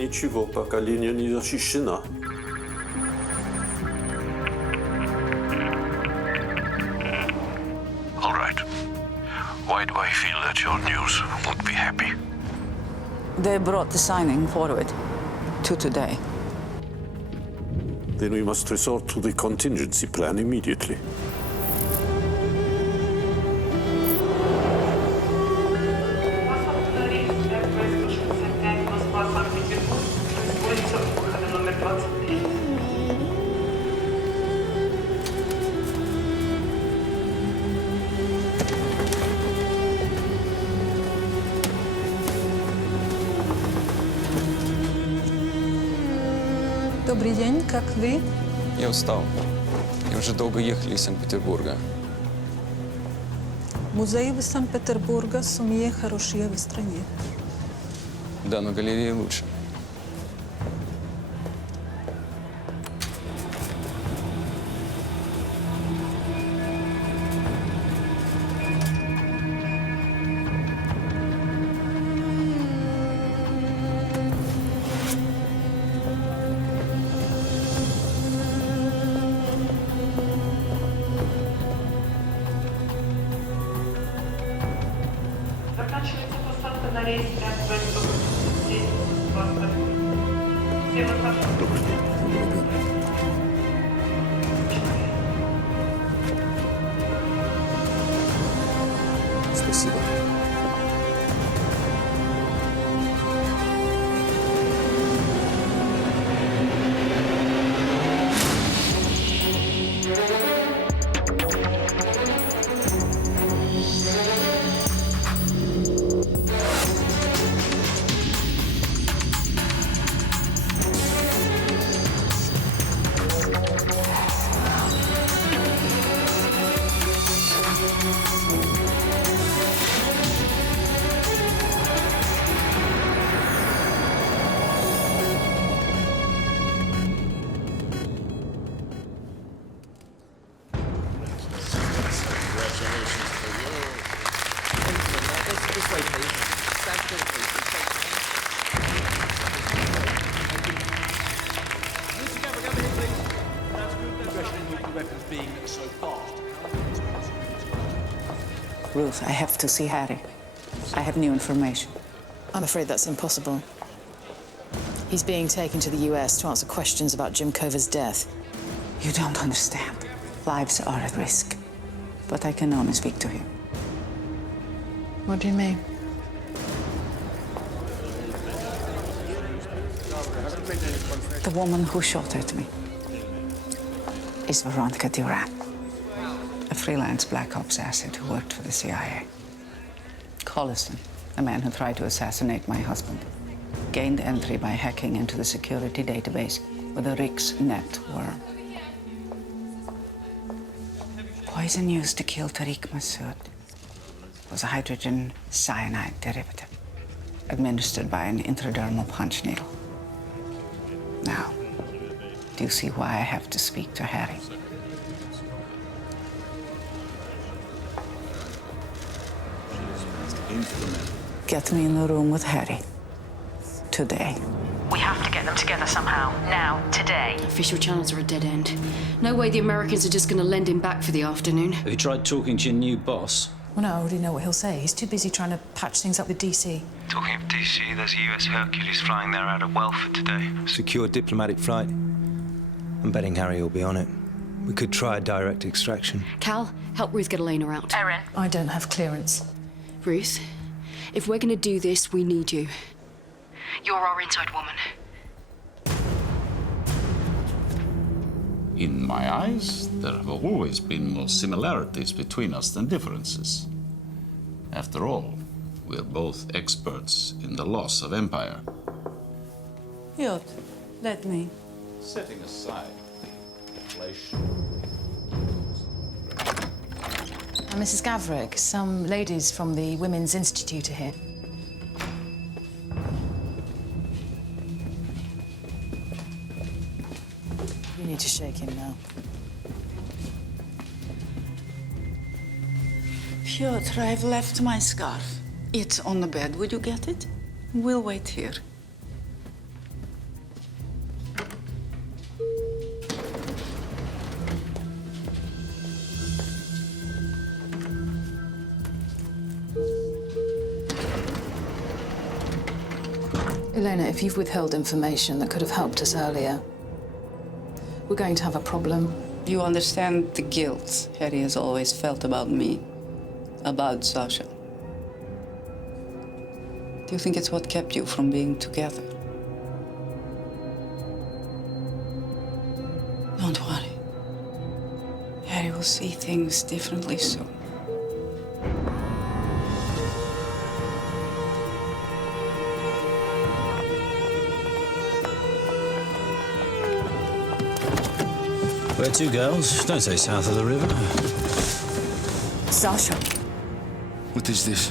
ничего, пока линия не защищена. All right. Why do I feel that your news won't be happy? They brought the signing forward to today. Then we must resort to the contingency plan immediately. Добрый день, как вы? Я устал. И уже долго ехали из Санкт-Петербурга. Музеи в Санкт-Петербурге самые хорошие в стране. Да, но галерея лучше. Заканчивается посадка на рейс Спooks. Здесь вас все выхожи. Спасибо. Ruth, I have to see Harry. I have new information. I'm afraid that's impossible. He's being taken to the US to answer questions about Jim Cover's death. You don't understand. Lives are at risk. But I can only speak to him. What do you mean? The woman who shot at me is Veronica Duran, a freelance Black Ops asset who worked for the CIA. Collison, the man who tried to assassinate my husband, gained entry by hacking into the security database with a RIX-net worm. Poison used to kill Tariq Masood was a hydrogen cyanide derivative administered by an intradermal punch needle. Now, do you see why I have to speak to Harry? Get me in the room with Harry. Today. We have to get them together somehow. Now, today. Official channels are a dead end. No way the Americans are just going to lend him back for the afternoon. Have you tried talking to your new boss? Well, no, I already know what he'll say. He's too busy trying to patch things up with DC. Talking of DC, there's a US Hercules flying there out of Welford today. Secure diplomatic flight. I'm betting Harry will be on it. We could try a direct extraction. Cal, help Ruth get Elena out. Erin. I don't have clearance. Ruth, if we're going to do this, we need you. You're our inside woman. In my eyes, there have always been more similarities between us than differences. After all, we're both experts in the loss of empire. Piotr, let me. Setting aside the inflation. Mrs. Gavrick, some ladies from the Women's Institute are here. You need to shake him now. Piotr, I've left my scarf. It's on the bed. Would you get it? We'll wait here. Elena, if you've withheld information that could have helped us earlier, we're going to have a problem. You understand the guilt Harry has always felt about me, about Sasha. Do you think it's what kept you from being together? Don't worry. Harry will see things differently soon. Where to, girls? Don't say south of the river. Sasha, What is this?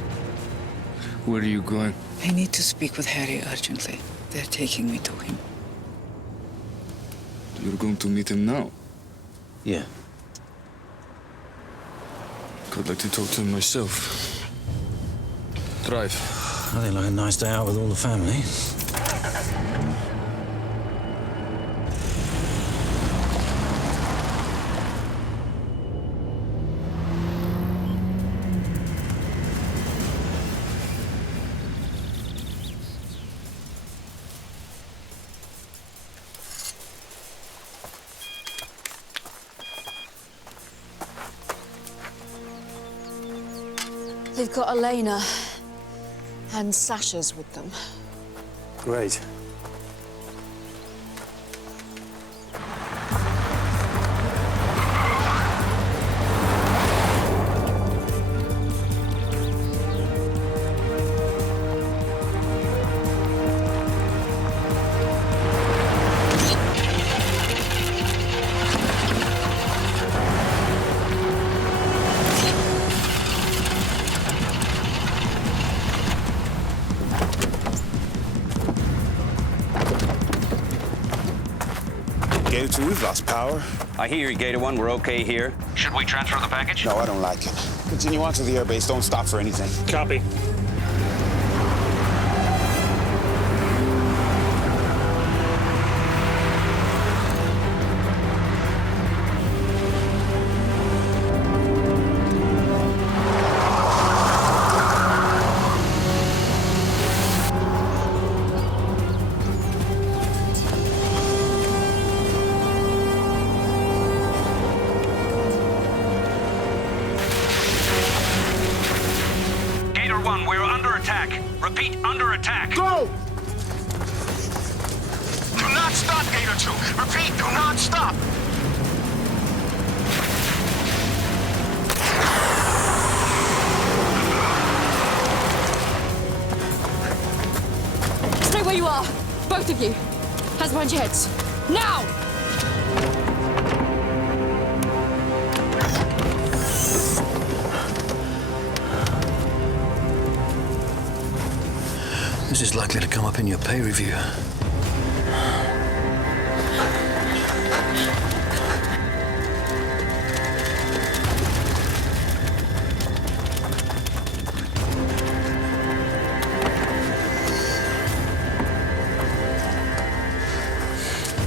Where are you going? I need to speak with Harry urgently. They're taking me to him. You're going to meet him now? Yeah. I'd like to talk to him myself. Drive. I think like a nice day out with all the family. They've got Elena and Sasha's with them. Great. Gator 2, we've lost power. I hear you, Gator 1. We're okay here. Should we transfer the package? No, I don't like it. Continue on to the airbase. Don't stop for anything. Copy. Gator 1, we're under attack. Repeat, under attack. Go! Do not stop, Gator 2. Repeat, do not stop. Stay where you are! Both of you! Hands behind your heads! Now! This is likely to come up in your pay review.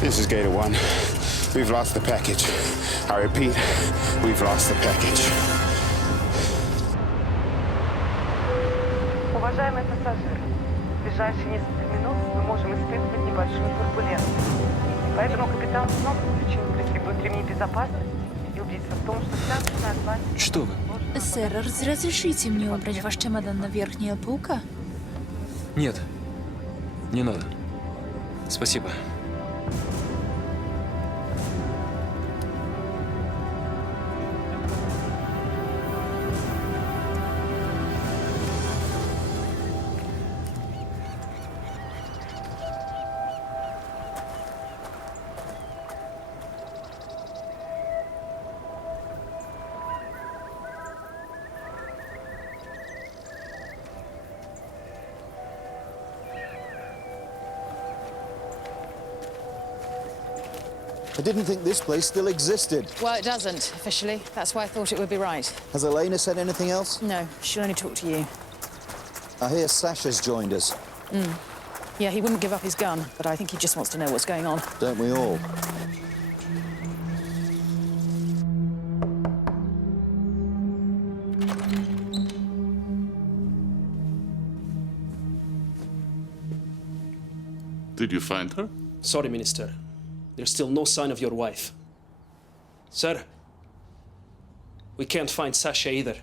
This is Gator 1. We've lost the package. I repeat, we've lost the package. Уважаемые пассажиры, в ближайшие несколько минут мы можем испытывать небольшую турбулентность. Поэтому капитан снова включил пристегнуть ремни безопасности и убедиться в том, что вся остальная Атлантика... Что вы? Сэр, разрешите мне убрать ваш чемодан на верхнюю полку? Нет. Не надо. Спасибо. I didn't think this place still existed. Well, it doesn't, officially. That's why I thought it would be right. Has Elena said anything else? No, she'll only talk to you. I hear Sasha's joined us. Yeah, he wouldn't give up his gun, but I think he just wants to know what's going on. Don't we all? Did you find her? Sorry, Minister. There's still no sign of your wife. Sir, we can't find Sasha either.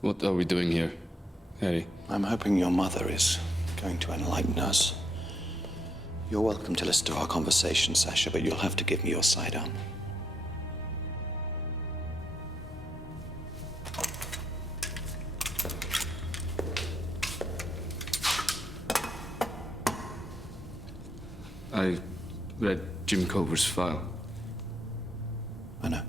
What are we doing here, Harry? I'm hoping your mother is going to enlighten us. You're welcome to listen to our conversation, Sasha, but you'll have to give me your sidearm. I read Jim Cover's file. I know.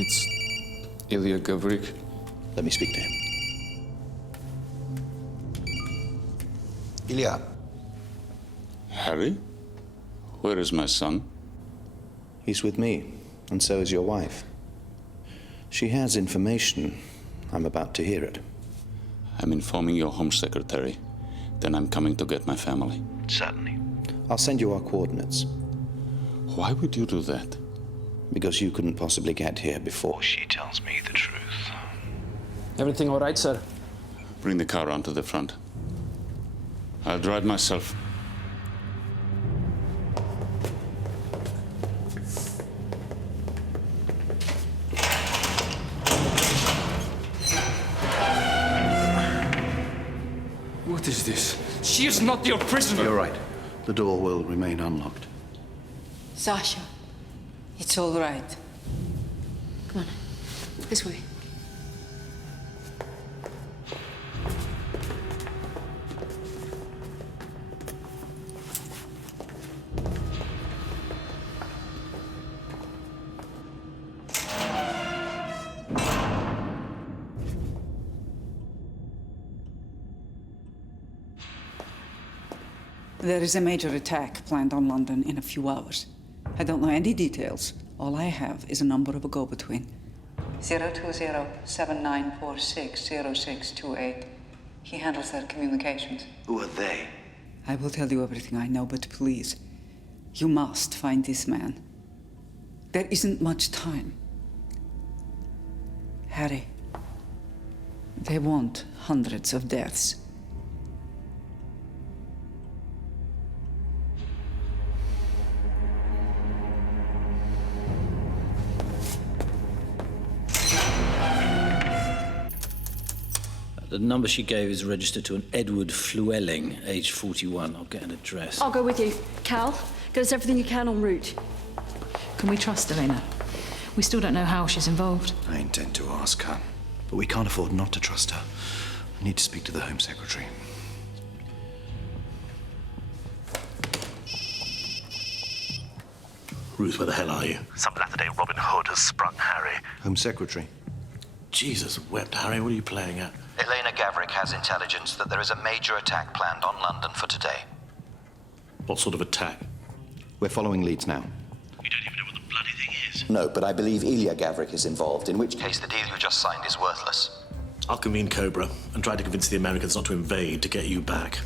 It's Ilya Gavrik. Let me speak to him. Ilya. Harry? Where is my son? He's with me, and so is your wife. She has information. I'm about to hear it. I'm informing your Home Secretary. Then I'm coming to get my family. Certainly. I'll send you our coordinates. Why would you do that? Because you couldn't possibly get here before she tells me the truth. Everything all right, sir? Bring the car round to the front. I'll drive myself. What is this? She is not your prisoner! You're right. The door will remain unlocked. Sasha, it's all right. Come on. This way. There is a major attack planned on London in a few hours. I don't know any details. All I have is a number of a go-between. 020-7946-0628. He handles their communications. Who are they? I will tell you everything I know, but please, you must find this man. There isn't much time. Harry, they want hundreds of deaths. The number she gave is registered to an Edward Flewelling, age 41. I'll get an address. I'll go with you. Cal, get us everything you can en route. Can we trust Elena? We still don't know how she's involved. I intend to ask her, but we can't afford not to trust her. I need to speak to the Home Secretary. Ruth, where the hell are you? Some latter-day Robin Hood has sprung Harry. Home Secretary. Jesus wept, Harry. What are you playing at? Elena Gavrik has intelligence that there is a major attack planned on London for today. What sort of attack? We're following leads now. You don't even know what the bloody thing is. No, but I believe Ilya Gavrik is involved, in which case the deal you just signed is worthless. I'll convene Cobra and try to convince the Americans not to invade to get you back.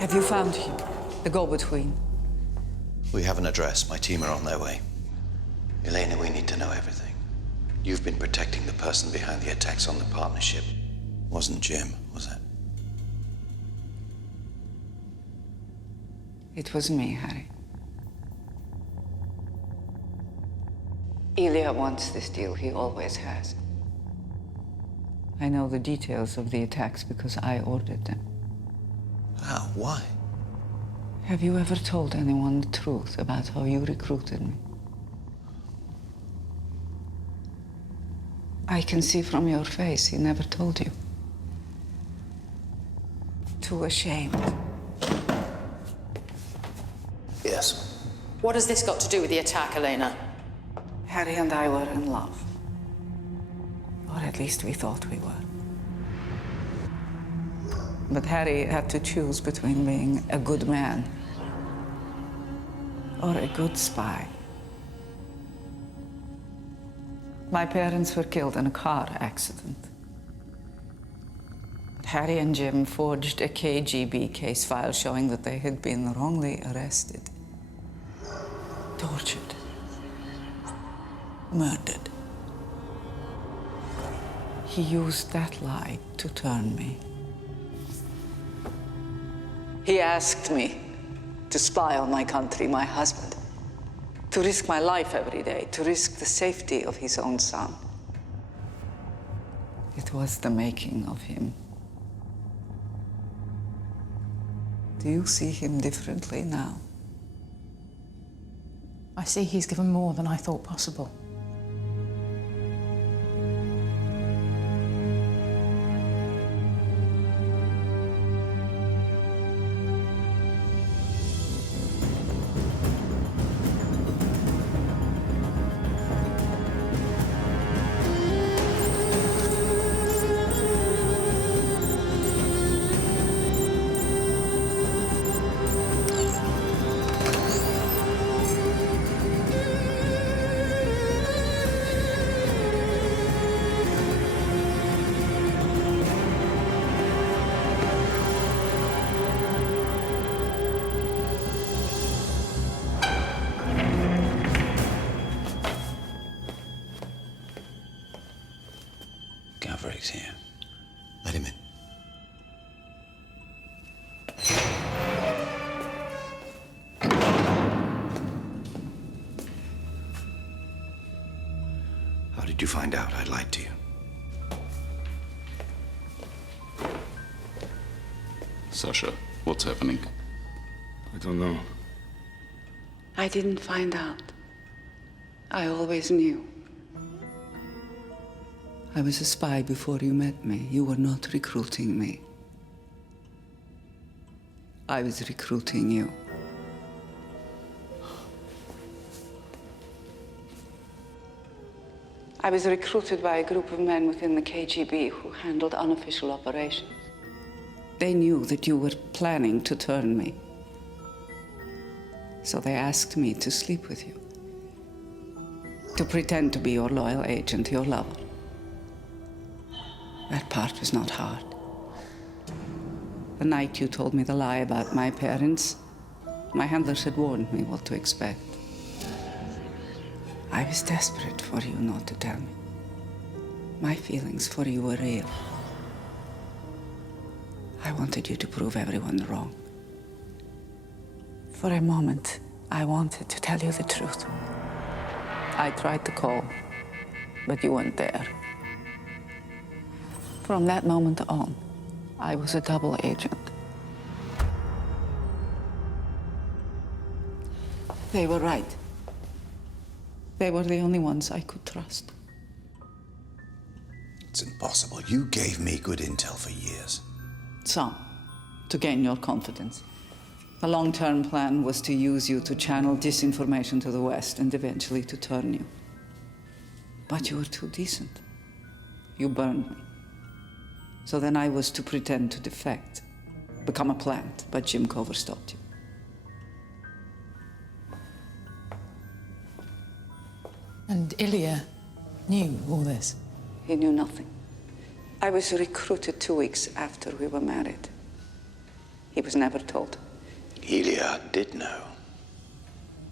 Have you found him? The go-between? we have an address. My team are on their way. Elena, we need to know everything. You've been protecting the person behind the attacks on the partnership. Wasn't Jim, was it? It was me, Harry. Ilya wants this deal. He always has. I know the details of the attacks because I ordered them. How? Why? Have you ever told anyone the truth about how you recruited me? I can see from your face he never told you. Too ashamed. Yes. What has this got to do with the attack, Elena? Harry and I were in love. Or at least we thought we were. But Harry had to choose between being a good man or a good spy. My parents were killed in a car accident. But Harry and Jim forged a KGB case file showing that they had been wrongly arrested, tortured, murdered. He used that lie to turn me. He asked me to spy on my country, my husband, to risk my life every day, to risk the safety of his own son. It was the making of him. Do you see him differently now? I see he's given more than I thought possible. Averting's here. Let him in. How did you find out I lied to you? Sasha, what's happening? I don't know. I didn't find out. I always knew. I was a spy before you met me. You were not recruiting me. I was recruiting you. I was recruited by a group of men within the KGB who handled unofficial operations. They knew that you were planning to turn me. So they asked me to sleep with you. To pretend to be your loyal agent, your lover. That part was not hard. The night you told me the lie about my parents, my handlers had warned me what to expect. I was desperate for you not to tell me. My feelings for you were real. I wanted you to prove everyone wrong. For a moment, I wanted to tell you the truth. I tried to call, but you weren't there. From that moment on, I was a double agent. They were right. They were the only ones I could trust. It's impossible. You gave me good intel for years. Some, to gain your confidence. The long-term plan was to use you to channel disinformation to the West and eventually to turn you. But you were too decent. You burned me. So then I was to pretend to defect, become a plant, but Jim Cover stopped you. And Ilya knew all this? He knew nothing. I was recruited 2 weeks after we were married. He was never told. Ilya did know.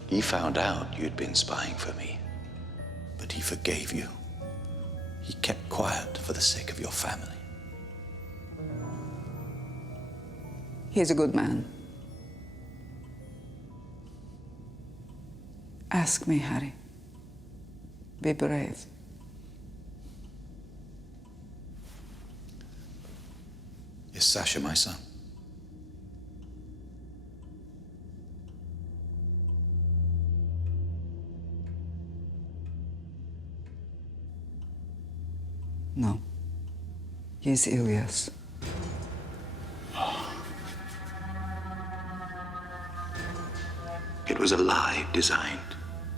He found out you'd been spying for me. But he forgave you. He kept quiet for the sake of your family. He's a good man. Ask me, Harry. Be brave. Is Sasha my son? No. He's Ilias. It was a lie designed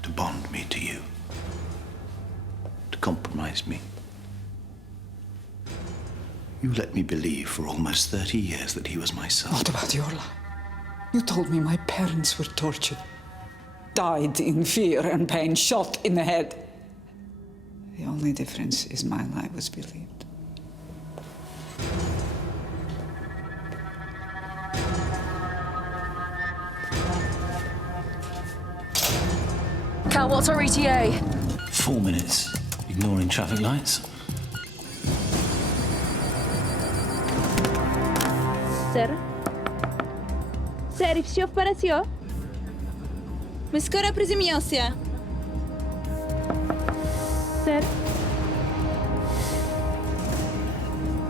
to bond me to you, to compromise me. You let me believe for almost 30 years that he was my son. What about your lie? You told me my parents were tortured, died in fear and pain, shot in the head. The only difference is my lie was believed. Cal, what's our ETA? 4 minutes, ignoring traffic lights. Сэр? Сэр, все в порядке? Мы скоро приземлился. Сэр?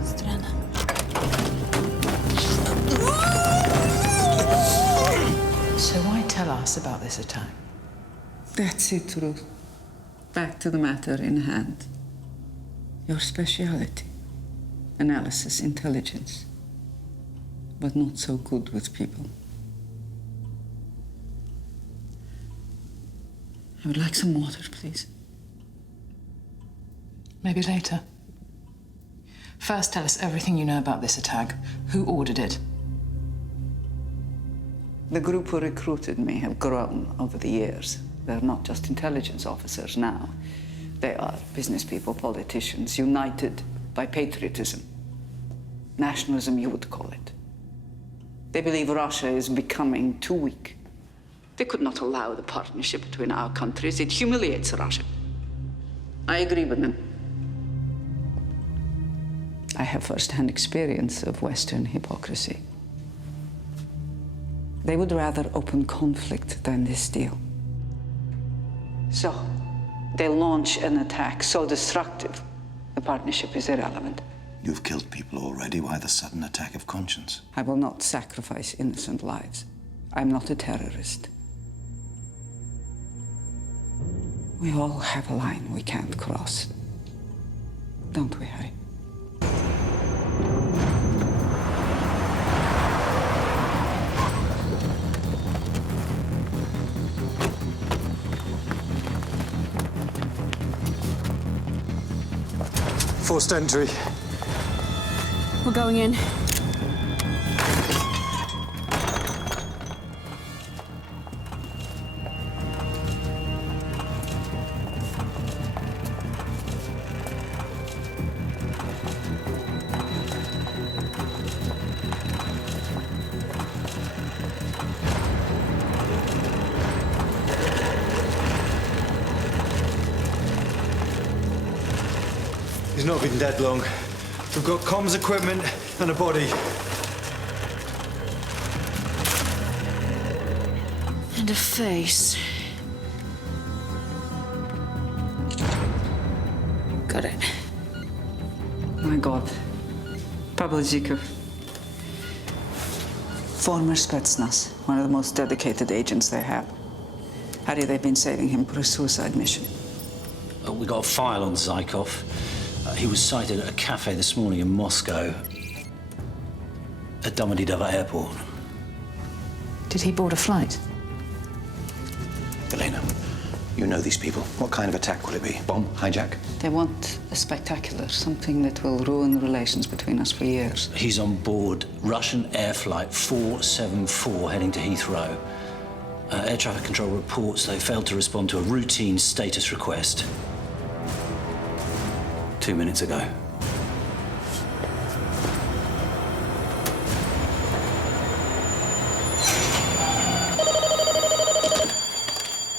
Странно. So why tell us about this attack? That's it, Ruth. Back to the matter in hand. Your speciality. Analysis, intelligence. But not so good with people. I would like some water, please. Maybe later. First, tell us everything you know about this attack. Who ordered it? The group who recruited me have grown over the years. They're not just intelligence officers now. They are business people, politicians, united by patriotism. Nationalism, you would call it. They believe Russia is becoming too weak. They could not allow the partnership between our countries. It humiliates Russia. I agree with them. I have first-hand experience of Western hypocrisy. They would rather open conflict than this deal. So, they launch an attack so destructive, the partnership is irrelevant. You've killed people already. Why the sudden attack of conscience? I will not sacrifice innocent lives. I'm not a terrorist. We all have a line we can't cross. Don't we, Harry? Forced entry. We're going in. He's not been dead long. We've got comms equipment and a body. And a face. Got it. My God. Pavel Zhikov. Former Spetsnaz, one of the most dedicated agents they have. Harry, they've been saving him for a suicide mission. We got a file on Zhikov. He was sighted at a cafe this morning in Moscow, at Domodedovo Airport. Did he board a flight? Elena, you know these people. What kind of attack will it be? Bomb? Hijack? They want a spectacular, something that will ruin relations between us for years. He's on board Russian Air Flight 474 heading to Heathrow. Air traffic control reports they failed to respond to a routine status request 2 minutes ago.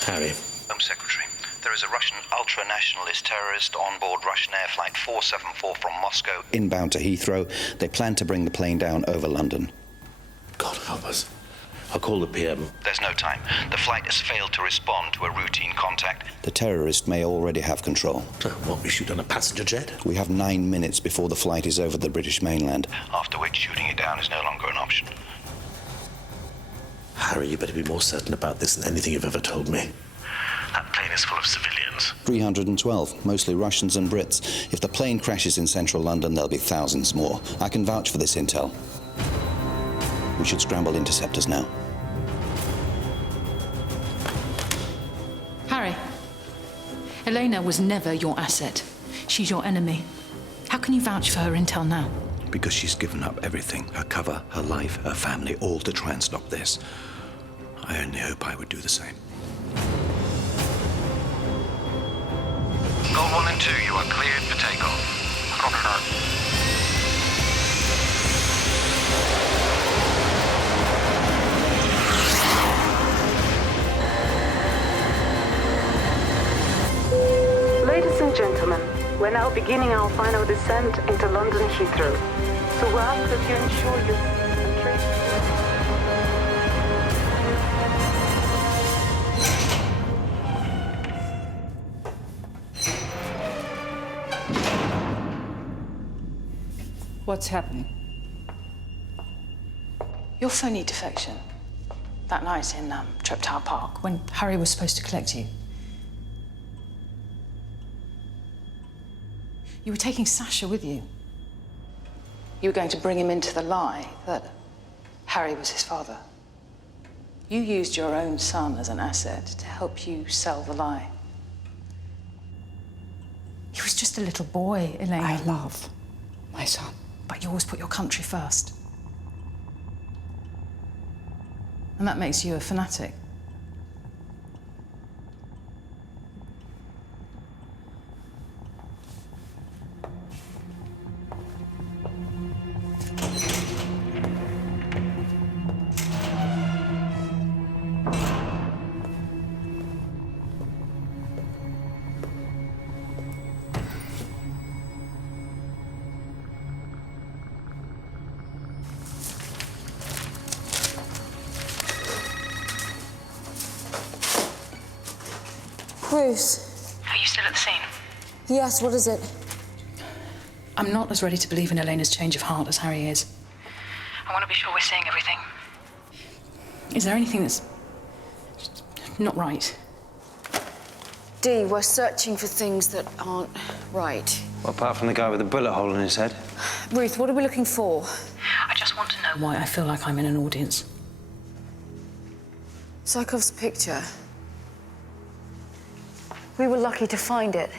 Harry. Home Secretary, there is a Russian ultra-nationalist terrorist on board Russian Air Flight 474 from Moscow. Inbound to Heathrow. They plan to bring the plane down over London. God help us. I'll call the PM. There's no time. The flight has failed to respond to a routine contact. The terrorist may already have control. What, we shoot on a passenger jet? We have 9 minutes before the flight is over the British mainland. After which shooting it down is no longer an option. Harry, you better be more certain about this than anything you've ever told me. That plane is full of civilians. 312, mostly Russians and Brits. If the plane crashes in central London, there'll be thousands more. I can vouch for this intel. We should scramble interceptors now. Harry, Elena was never your asset. She's your enemy. How can you vouch for her intel now? Because she's given up everything, her cover, her life, her family, all to try and stop this. I only hope I would do the same. Gold 1 and 2, you are cleared for takeoff. Copy that. Ladies and gentlemen, we're now beginning our final descent into London Heathrow. So we ask that you ensure you concentrate. What's happening? Your phony defection. That night in Treptower Park, when Harry was supposed to collect you. You were taking Sasha with you. You were going to bring him into the lie that Harry was his father. You used your own son as an asset to help you sell the lie. He was just a little boy, Elena. I love my son. But you always put your country first. And that makes you a fanatic. Ruth. Are you still at the scene? Yes, what is it? I'm not as ready to believe in Elena's change of heart as Harry is. I want to be sure we're seeing everything. Is there anything that's not right? Dee, we're searching for things that aren't right. Well, apart from the guy with the bullet hole in his head. Ruth, what are we looking for? I just want to know Why I feel like I'm in an audience. Zarkov's picture. We were lucky to find it.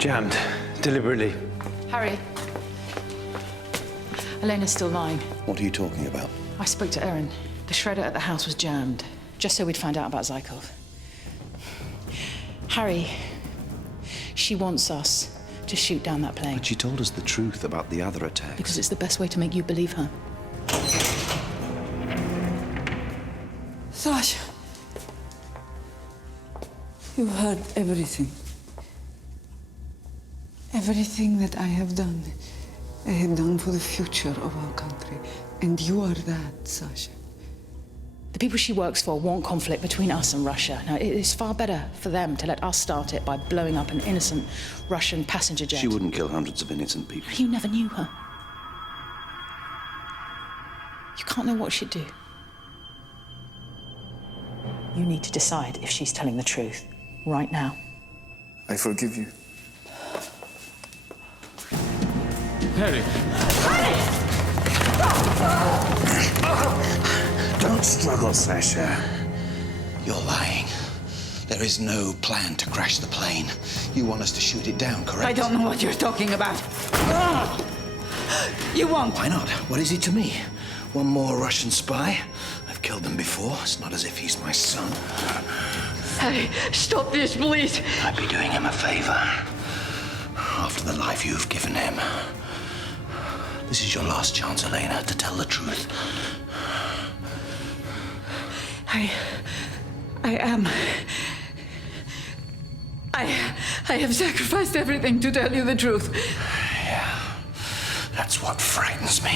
Jammed, deliberately. Harry. Elena's still lying. What are you talking about? I spoke to Erin. The shredder at the house was jammed, just so we'd find out about Zarkov. Harry, she wants us to shoot down that plane. But she told us the truth about the other attacks. Because it's the best way to make you believe her. Sasha, you heard everything. Everything that I have done for the future of our country. And you are that, Sasha. The people she works for want conflict between us and Russia. Now, it is far better for them to let us start it by blowing up an innocent Russian passenger jet. She wouldn't kill hundreds of innocent people. You never knew her. You can't know what she'd do. You need to decide if she's telling the truth right now. I forgive you. Harry! Don't struggle, Sasha. You're lying. There is no plan to crash the plane. You want us to shoot it down, correct? I don't know what you're talking about. You won't. Why not? What is he to me? One more Russian spy? I've killed them before. It's not as if he's my son. Harry, stop this, please. I'd be doing him a favor. After the life you've given him. This is your last chance, Elena, to tell the truth. I am I have sacrificed everything to tell you the truth. Yeah, that's what frightens me.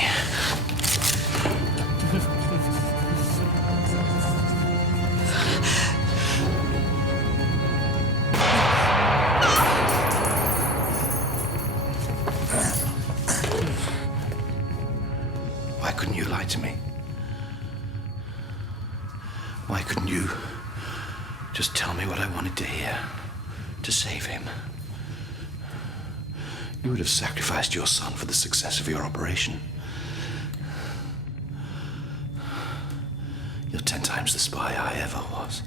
Why couldn't you lie to me? Why couldn't you just tell me what I wanted to hear to save him? You would have sacrificed your son for the success of your operation. You're 10 times the spy I ever was.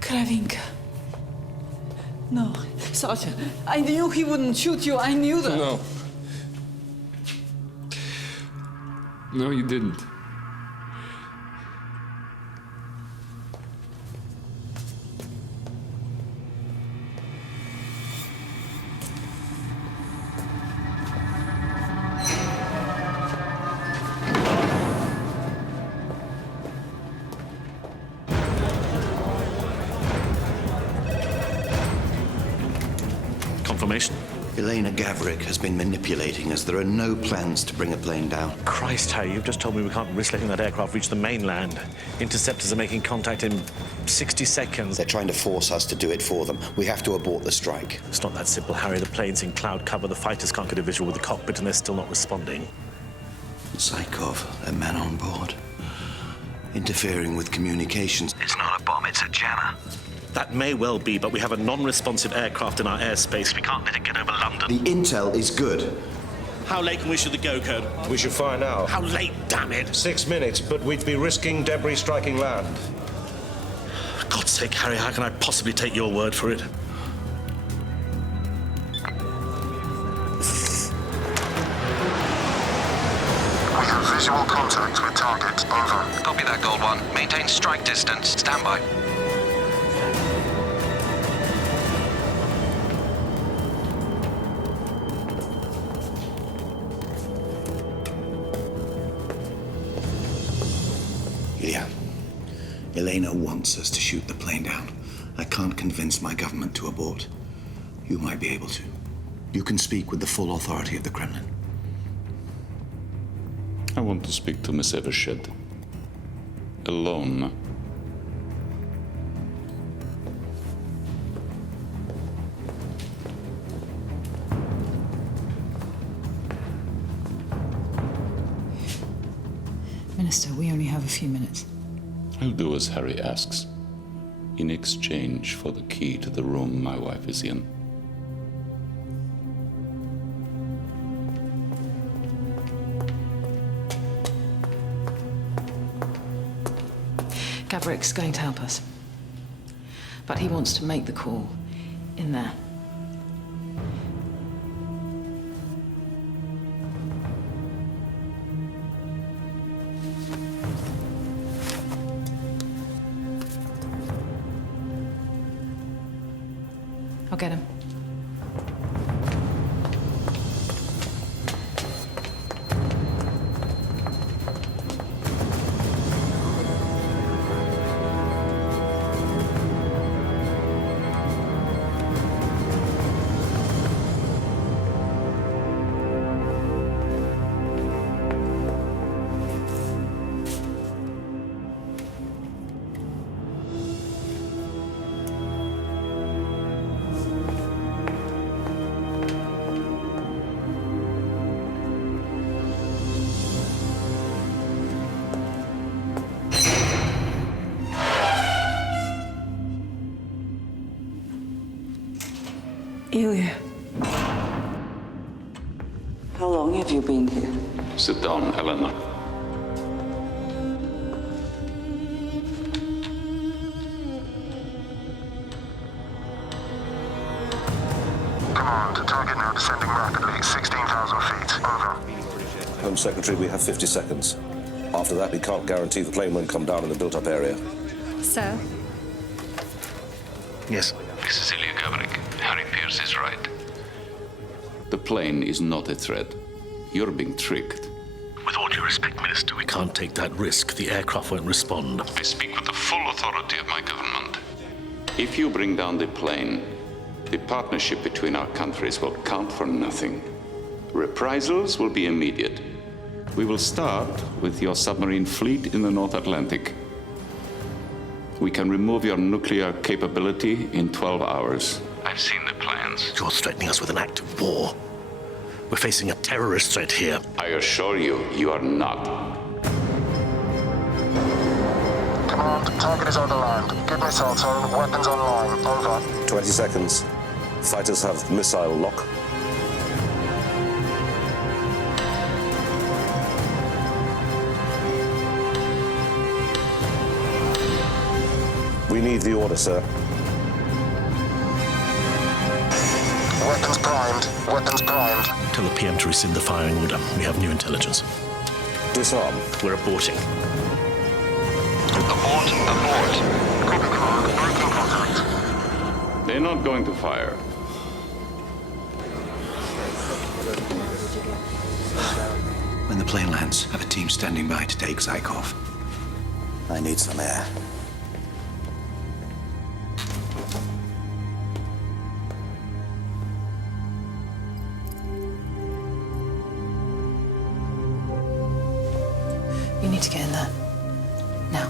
Kravinka. No, Sasha, I knew he wouldn't shoot you. I knew that. No. No, you didn't. Confirmation. Elena Gavrik has been manipulating us. There are no plans to bring a plane down. Christ, Harry, you've just told me we can't risk letting that aircraft reach the mainland. Interceptors are making contact in 60 seconds. They're trying to force us to do it for them. We have to abort the strike. It's not that simple, Harry. The plane's in cloud cover. The fighters can't get a visual with the cockpit, and they're still not responding. Psychov, a man on board, interfering with communications. It's not a bomb, it's a jammer. That may well be, but we have a non-responsive aircraft in our airspace. We can't let it get over London. The intel is good. How late can we issue the go code? We should find out. How late, damn it? 6 minutes, but we'd be risking debris striking land. For God's sake, Harry, how can I possibly take your word for it? We have visual contact with target. Over. Copy that, Gold One. Maintain strike distance. Stand by. Ilya, Elena wants us to shoot the plane down. I can't convince my government to abort. You might be able to. You can speak with the full authority of the Kremlin. I want to speak to Miss Evershed. Alone. Minister, we only have a few minutes. I'll do as Harry asks, in exchange for the key to the room my wife is in. Gavrik's going to help us. But he wants to make the call in there. I'll get him. Ilya. How long have you been here? Sit down, Elena. Command, target now descending rapidly. 16,000 feet. Over. Home Secretary, we have 50 seconds. After that, we can't guarantee the plane won't come down in the built-up area. So? Yes. This is Ilya Gavrik. Harry Pierce is right. The plane is not a threat. You're being tricked. respect, Minister. We can't take that risk. The aircraft won't respond. I speak with the full authority of my government. If you bring down the plane, the partnership between our countries will count for nothing. Reprisals will be immediate. We will start with your submarine fleet in the North Atlantic. We can remove your nuclear capability in 12 hours. I've seen the plans. You're threatening us with an act of war. We're facing a terrorist threat here. I assure you, you are not. Command, target is over land. Good missile tone, weapons online. Over. 20 seconds. Fighters have missile lock. We need the order, sir. Weapons primed. Weapons primed. Tell the PM to rescind the firing order. We have new intelligence. Disarm. We're aborting. Abort. Copy, command. Breaking contact. They're not going to fire. When the plane lands, have a team standing by to take Zykov. I need some air. You need to get in there. Now.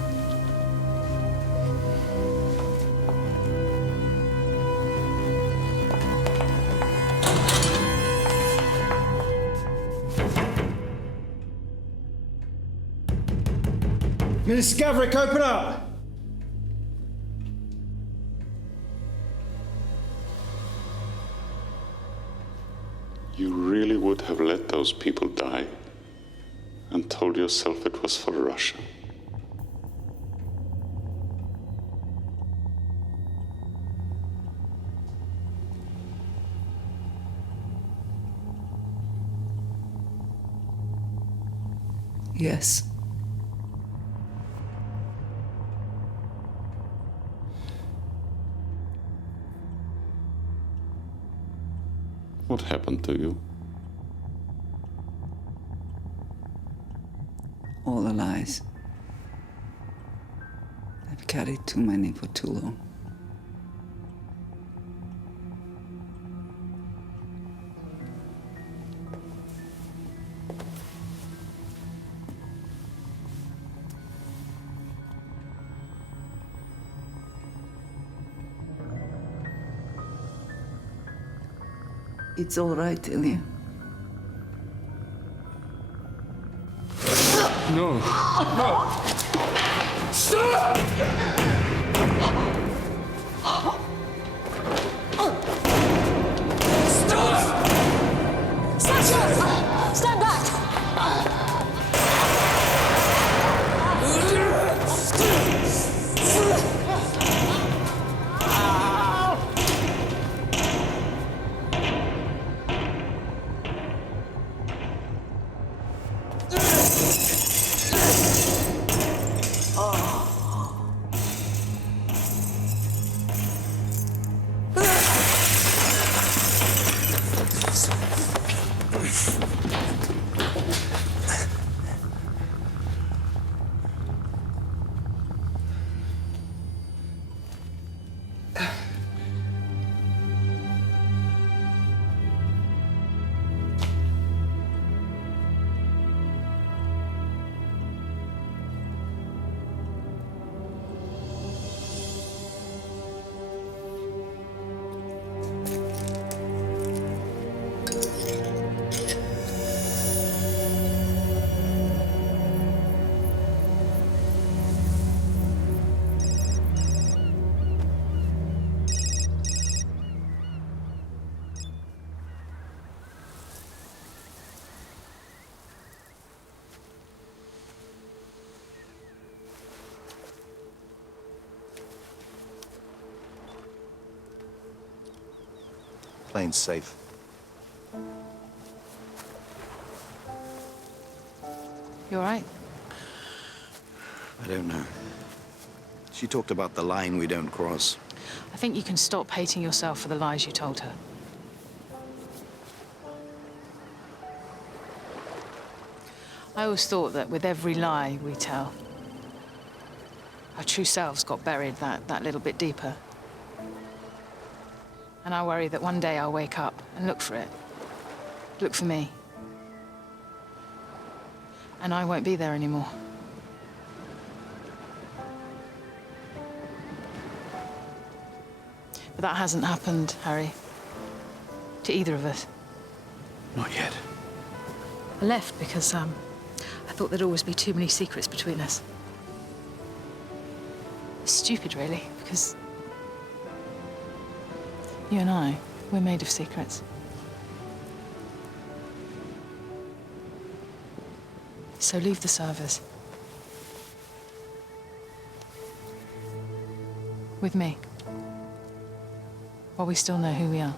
Minister Gavrick, open up! You really would have let those people die and told yourself it was for Russia. Yes. What happened to you? All the lies. I've carried too many for too long. It's all right, Elena. No. No. Stop! Stop! Sasha! Stand back! Plane's safe. You all right? I don't know. She talked about the line we don't cross. I think you can stop hating yourself for the lies you told her. I always thought that with every lie we tell, our true selves got buried that little bit deeper. And I worry that one day I'll wake up and look for it. Look for me. And I won't be there anymore. But that hasn't happened, Harry. To either of us. Not yet. I left because, I thought there'd always be too many secrets between us. It's stupid, really, because you and I, we're made of secrets. So leave the servers. With me. While we still know who we are.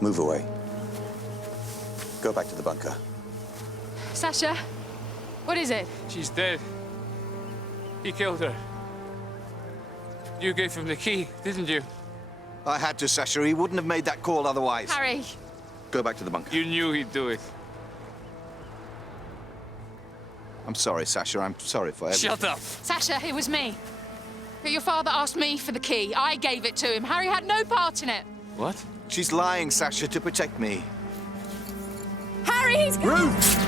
Move away. Go back to the bunker. Sasha, what is it? She's dead. He killed her. You gave him the key, didn't you? I had to, Sasha. He wouldn't have made that call otherwise. Harry! Go back to the bunker. You knew he'd do it. I'm sorry, Sasha. I'm sorry for everything. Shut up! Sasha, it was me. Your father asked me for the key. I gave it to him. Harry had no part in it. What? She's lying, Sasha, to protect me. Harry, he's... Ruth!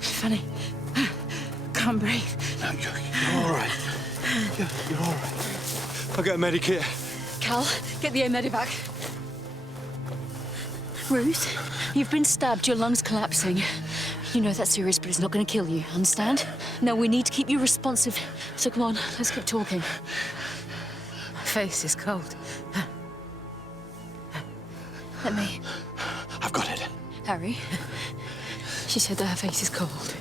Funny. Can't breathe. No, you're all right. You're all right. I'll get a medikit. Cal, get the air medivac. Ruth, you've been stabbed, your lungs collapsing. You know that's serious, but it's not going to kill you, understand? Now we need to keep you responsive. So come on, let's keep talking. My face is cold. Let me. I've got it. Harry, she said that her face is cold.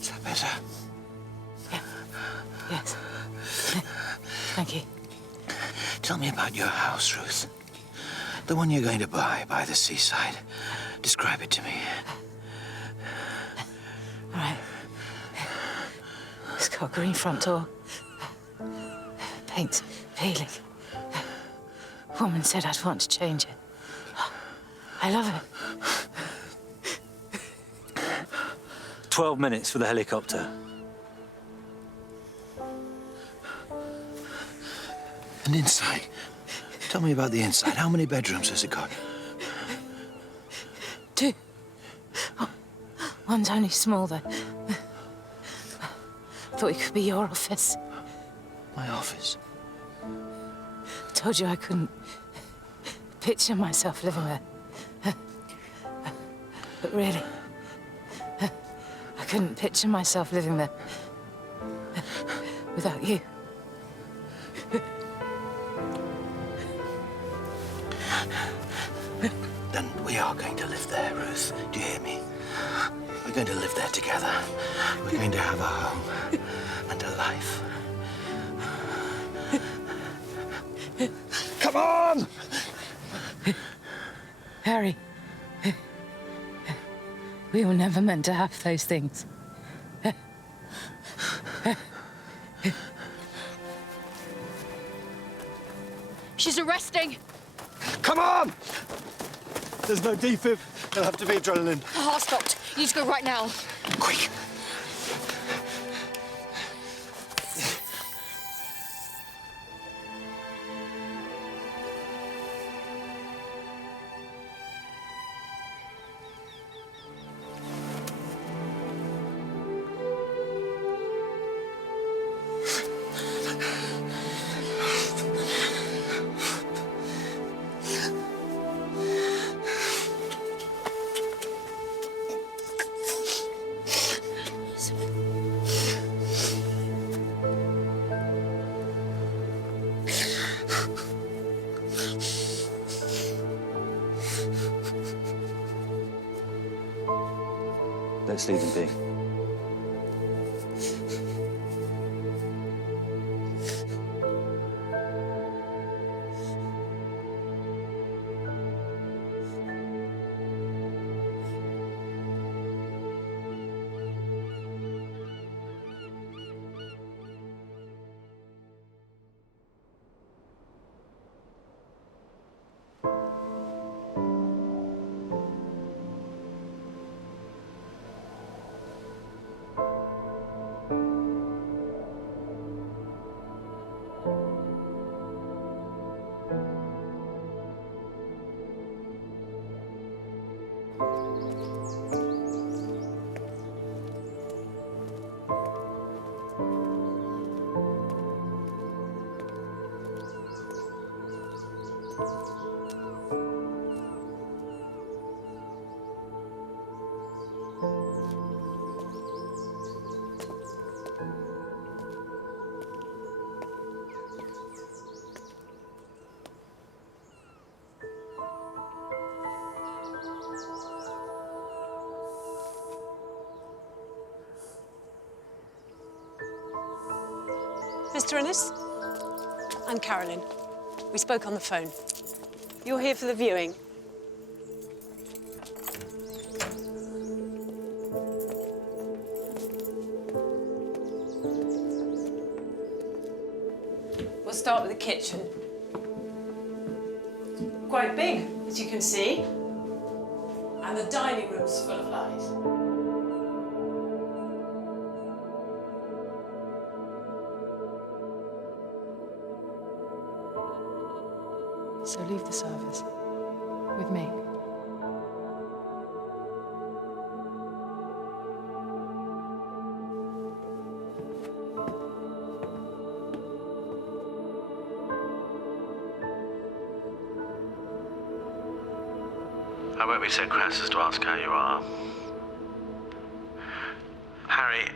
Is that better? Yeah. Yes. Thank you. Tell me about your house, Ruth. The one you're going to buy by the seaside. Describe it to me. All right. It's got a green front door. Paint's peeling. Woman said I'd want to change it. I love it. 12 minutes for the helicopter. And inside? Tell me about the inside. How many bedrooms has it got? 2. One's only small, though. Thought it could be your office. My office? Told you I couldn't picture myself living there. But really, I couldn't picture myself living there without you. Then we are going to live there, Ruth. Do you hear me? We're going to live there together. We're going to have a home and a life. Come on! Harry, we were never meant to have those things. She's arresting! Come on! There's no defib. There'll have to be adrenaline. Her heart stopped. You need to go right now. Quick! Let's leave them be. Mr. Innes? I'm Carolyn. We spoke on the phone. You're here for the viewing? We'll start with the kitchen. Quite big, as you can see. And the dining room's full of light. So leave the service with me. I won't be so crass as to ask how you are. Harry,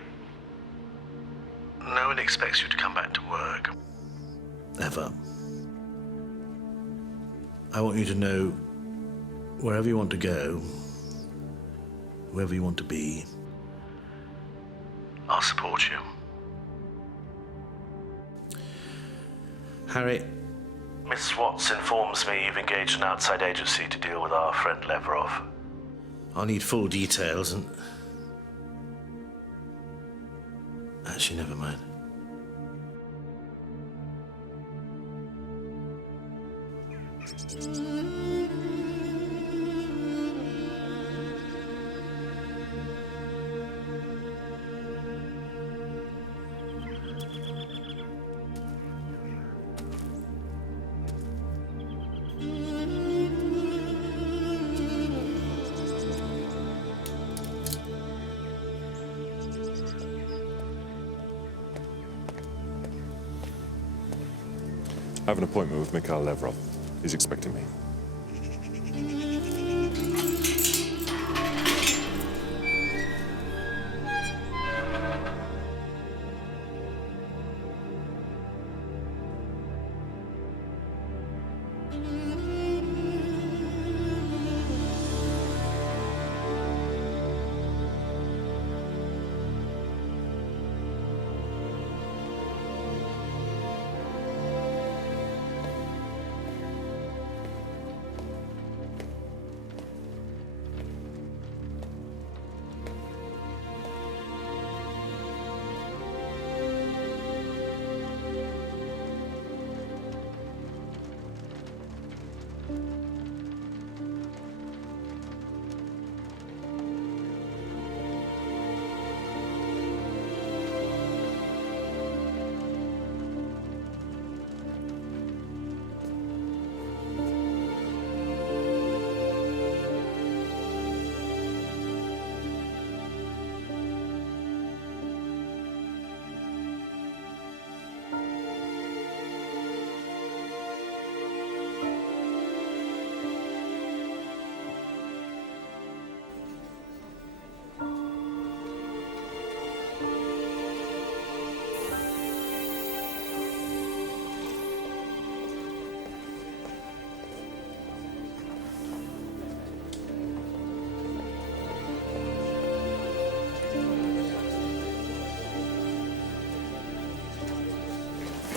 no one expects you to come back to work. Ever. I want you to know wherever you want to go, whoever you want to be, I'll support you. Harry, Miss Watts informs me you've engaged an outside agency to deal with our friend Leverov. I'll need full details and... Actually, never mind. I have an appointment with Mikhail Levrov. He's expecting me.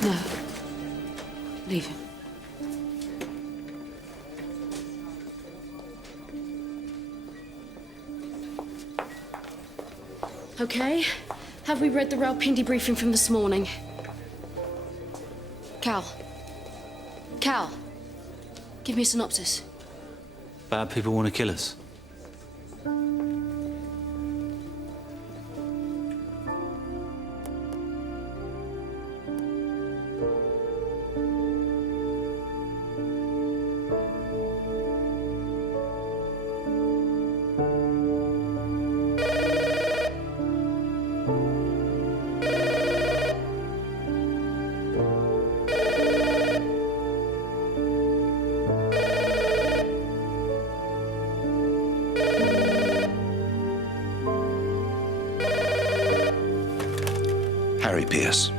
No. Leave him. Okay. Have we read the Rawalpindi briefing from this morning? Cal. Cal. Give me a synopsis. Bad people want to kill us. Harry Pierce.